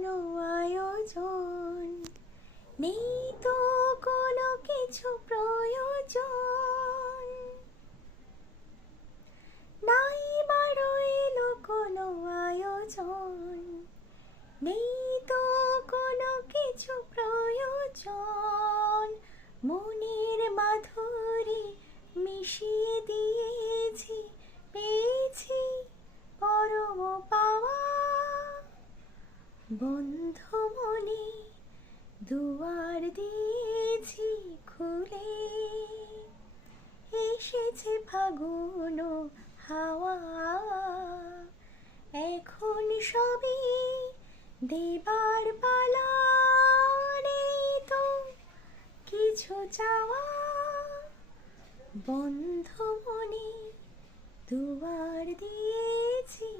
কোনো আয়োজন, নেই তো কোনো কিছু প্রয়োজন, নাই বা রইল কোনো আয়োজন, নেই তো কোনো কিছু প্রয়োজন। মনের মাধুরী মিশিয়ে দিয়েছি, পেয়েছি পরম পাওয়া। বন্ধ মনে দুয়ার দিয়েছি খুলে, এসেছে ফাগুন হাওয়া। এখন সবই দেবার পালা, নেই তো কিছু চাওয়া। বন্ধ মনে দুয়ার দিয়েছি